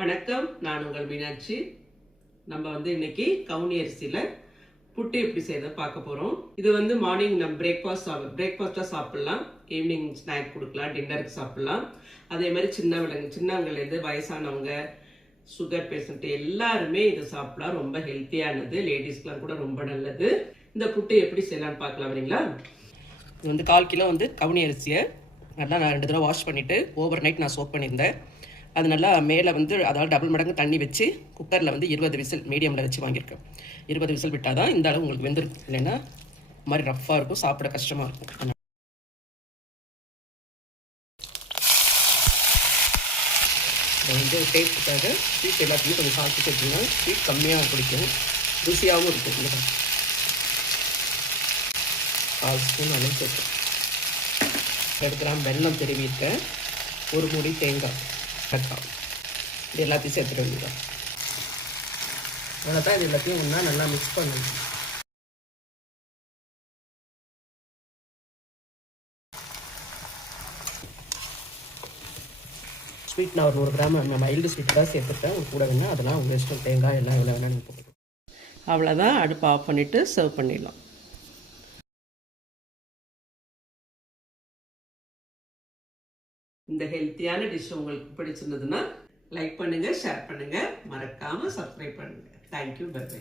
வணக்கம், நான் உங்கள் மீனாட்சி. நம்ம இன்னைக்கு கவுனி அரிசியில் புட்டு எப்படி செய்யறத பார்க்க போகிறோம். இது மார்னிங் நம்ம பிரேக்ஃபாஸ்ட்டாக சாப்பிட்லாம், ஈவினிங் ஸ்நாக் கொடுக்கலாம், டின்னருக்கு சாப்பிட்லாம். அதே மாதிரி சின்னவங்கலேருந்து வயசானவங்க, சுகர் பேஷண்ட் எல்லாருமே இதை சாப்பிடலாம். ரொம்ப ஹெல்த்தியானது, லேடிஸ்க்கெலாம் கூட ரொம்ப நல்லது. இந்த புட்டு எப்படி செய்யலாம்னு பார்க்கலாம் வரீங்களா? இது 1/4 கிலோ கவுனி அரிசியை நல்லா நான் 2 தடவை வாஷ் பண்ணிவிட்டு ஓவர் நைட் நான் சோக் பண்ணியிருந்தேன். அது நல்லா மேலே அதாவது டபுள் மடங்கு தண்ணி வச்சு குக்கரில் 20 விசில் மீடியமில் வச்சு வாங்கியிருக்கேன். 20 விசில் விட்டால் தான் இந்த அளவு உங்களுக்கு வெந்திருக்கும். இல்லைன்னா இந்த மாதிரி ரஃப்பாக இருக்கும், சாப்பிட கஷ்டமாக இருக்கும். டேஸ்ட்டுக்காக ஸ்வீட் எல்லாத்தையும் கொஞ்சம் சாப்பிட்டு சேர்த்திங்கன்னா ஸ்வீட் கம்மியாக பிடிக்கும், ருசியாகவும் இருக்கும். இல்லை 1/4 ஸ்பூன் அளவு சேர்த்து 2 கிராம் வெல்லம் திருவியிருக்கேன், 1 மூடி தேங்காய் கட்டா, இது எல்லாத்தையும் சேர்த்துக்க வேண்டியதான். அவ்வளோதான். இது எல்லாத்தையும் ஒன்றா நல்லா மிக்ஸ் பண்ணணும். ஸ்வீட் நான் ஒரு 100 கிராம் மைல்டு ஸ்வீட் தான் சேர்த்துட்டேன். ஒரு கூட வேணால் அதெல்லாம் உங்கள் இஷ்டம், தேங்காய் எல்லாம் எவ்வளோ வேணால் நீங்கள் போட்டுக்கலாம். அவ்வளோதான். அடுப்பு ஆஃப் பண்ணிவிட்டு சர்வ் பண்ணிடலாம். இந்த ஹெல்த்தியான டிஷ் உங்களுக்கு பிடிச்சிருந்ததுன்னா லைக் பண்ணுங்கள், ஷேர் பண்ணுங்கள், மறக்காமல் சப்ஸ்கிரைப் பண்ணுங்கள். Thank you, bye by.